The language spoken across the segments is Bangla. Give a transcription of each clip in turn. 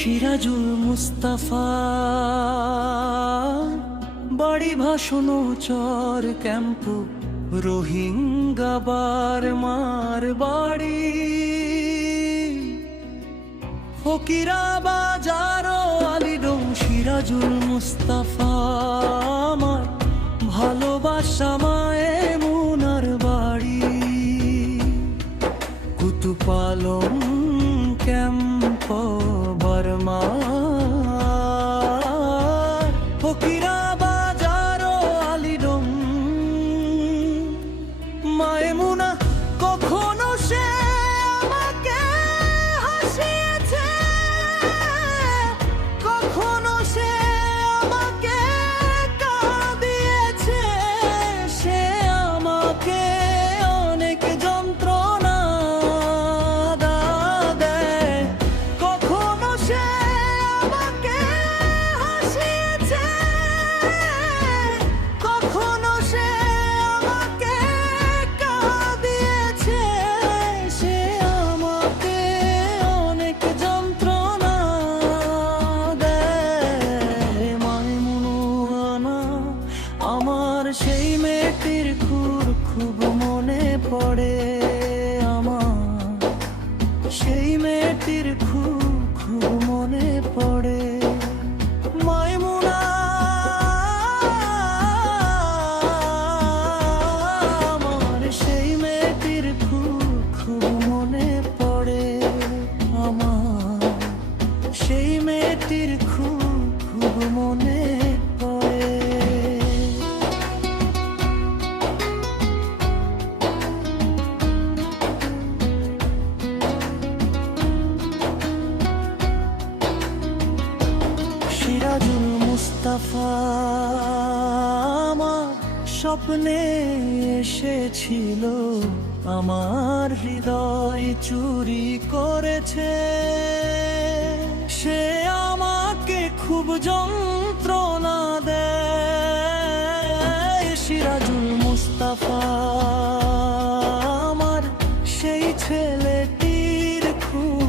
সিরাজুল মুস্তাফা বাড়ি ভাষণ চর ক্যাম্প রোহিঙ্গা মার বাড়ি ফকিরা বাজার আলিডং সিরাজুল মুস্তাফা আমার ভালোবাসা মায়ে মুনার বাড়ি কুতুপালং ক্যাম্প বর্মা ফকিরা বাজার আলিডং মায়ে মুনা কখনো সে আমাকে হাসিয়েছে, কখনো সে আমাকে কাঁদিয়েছে, সে আমাকে অনেক যন্ত্রণা দেয়। কখনো সে আমাকে হাসিয়েছে, কখনো সে আমাকে কাঁদিয়েছে, সে আমাকে অনেক যন্ত্রণা দেয়। মাইমুনা আমার সেই মেয়েটির খুব মনে পড়ে, আমার সেই মেয়েটির খুব মনে পড়ে। মাইমুনা আমার সেই মেয়েটির খুব মনে পড়ে, আমার সেই মেয়েটির খুব মনে পড়ে। সিরাজুল মুস্তাফা আমার স্বপ্নে এসেছিল, আমার হৃদয় চুরি করেছে, সে আমাকে খুব যন্ত্রণা দেয়। সিরাজুল মুস্তাফা আমার সেই ছেলেটির খুব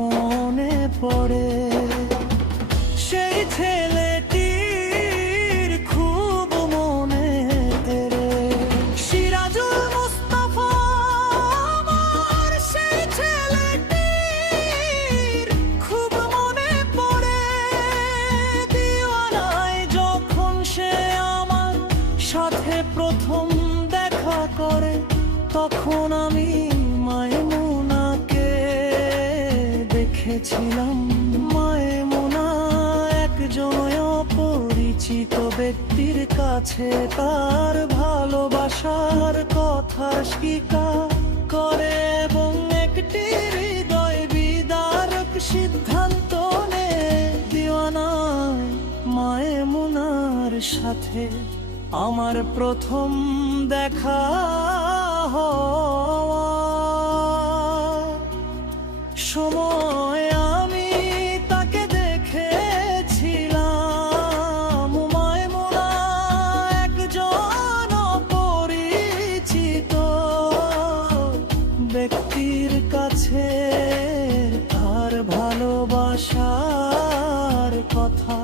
মনে পড়ে, সেই ছেলেটির খুব মনে পড়ে। সিরাজুল মুস্তাফা আমার সেই ছেলেটির খুব মনে পড়ে। দিওয়ানায় যখন সে আমার সাথে প্রথম দেখা করে, তখন আমি মাইমুনাকে দেখেছিলাম। মাইমুনা একজন অপরিচিত ব্যক্তির কাছে তার ভালোবাসার কথা স্বীকার করে এবং একটি হৃদয় বিদারক সিদ্ধান্ত নেয়। দিওয়ানায় মাইমুনার সাথে আমার প্রথম দেখা হওয়ার সময় আমি তাকে দেখেছিলাম। মাইমুনা একজন অপরিচিত ব্যক্তির কাছে তার ভালোবাসার কথা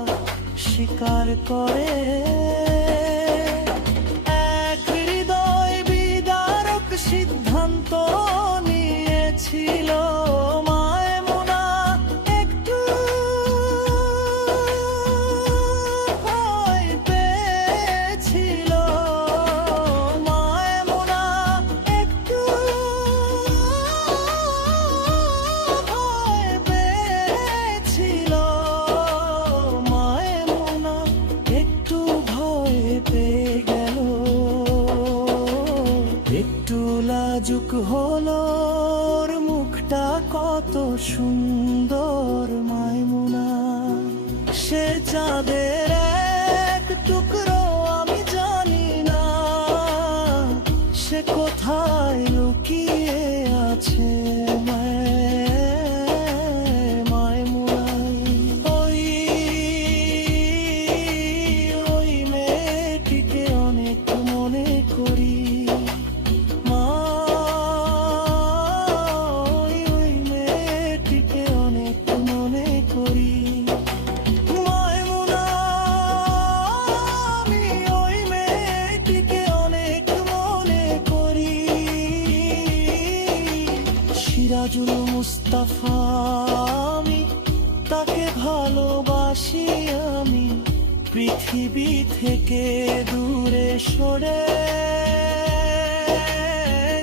স্বীকার করে। এক হৃদয় বিদারক সিদ্ধান্ত নিয়েছিল মাইমুনা, একটু ভয় পেয়েছিল। মাইমুনা একটু ভয় পেয়েছিল। মাইমুনা একটু ভয় পেয়ে গেল, একটু লাজুক হলো, ওর মুখটা কত সুন্দর। মাইমুনা সে চাঁদের এক টুকরো, আমি জানি না সে কোথায় লুকিয়ে আছে। মাইমুনা ওই মেয়েটিকে অনেক মনে করি। ওই মেয়েটিকে অনেক মনে করি। সিরাজুল মুস্তাফা আমি, তাকে ভালোবাসি আমি, পৃথিবী থেকে দূরে সরে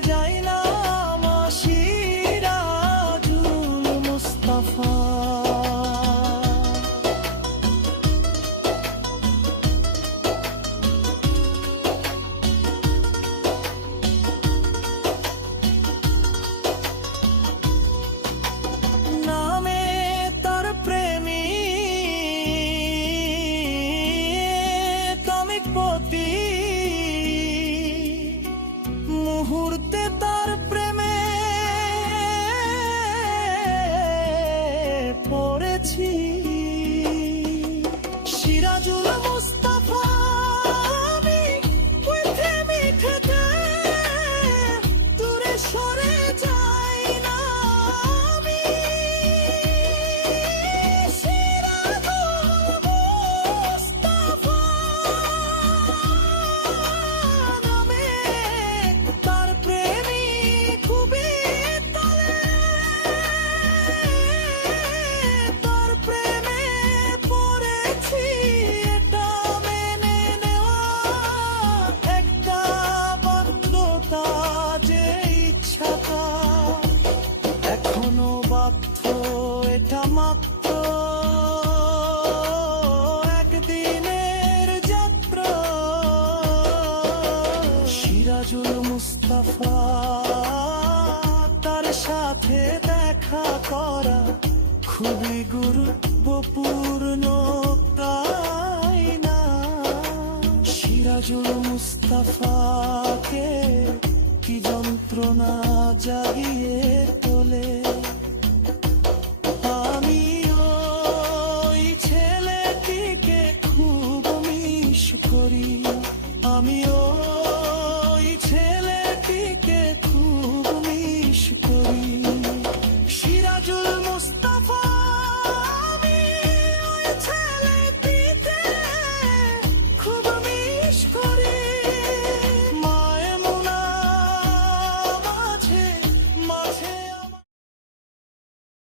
যাই না আমার সিরাজুল মুস্তাফা। নামে তার প্রেমী তামিক পতি, মুহূর্তে তার প্রেমে পড়েছি। সিরাজুল মুস্তাফা আমি, পৃথিবী থেকে দূরে সরে যাই না আমি। সিরাজুল মুস্তাফা নামে তার প্রেমী খুবই তলে, তার প্রেমে পড়েছি এটা মেনে নেওয়া একটা বাধ্যতা, যে ইচ্ছাটা এখনো বাধ্য, এটা মাত্র একদিনের যাত্রা। সিরাজুল মুস্তাফা তার সাথে দেখা করা খুবই গুরুত্বপূর্ণ, তাই না? সিরাজুল মুস্তাফাকে কি যন্ত্রণা জাগিয়ে তোলে।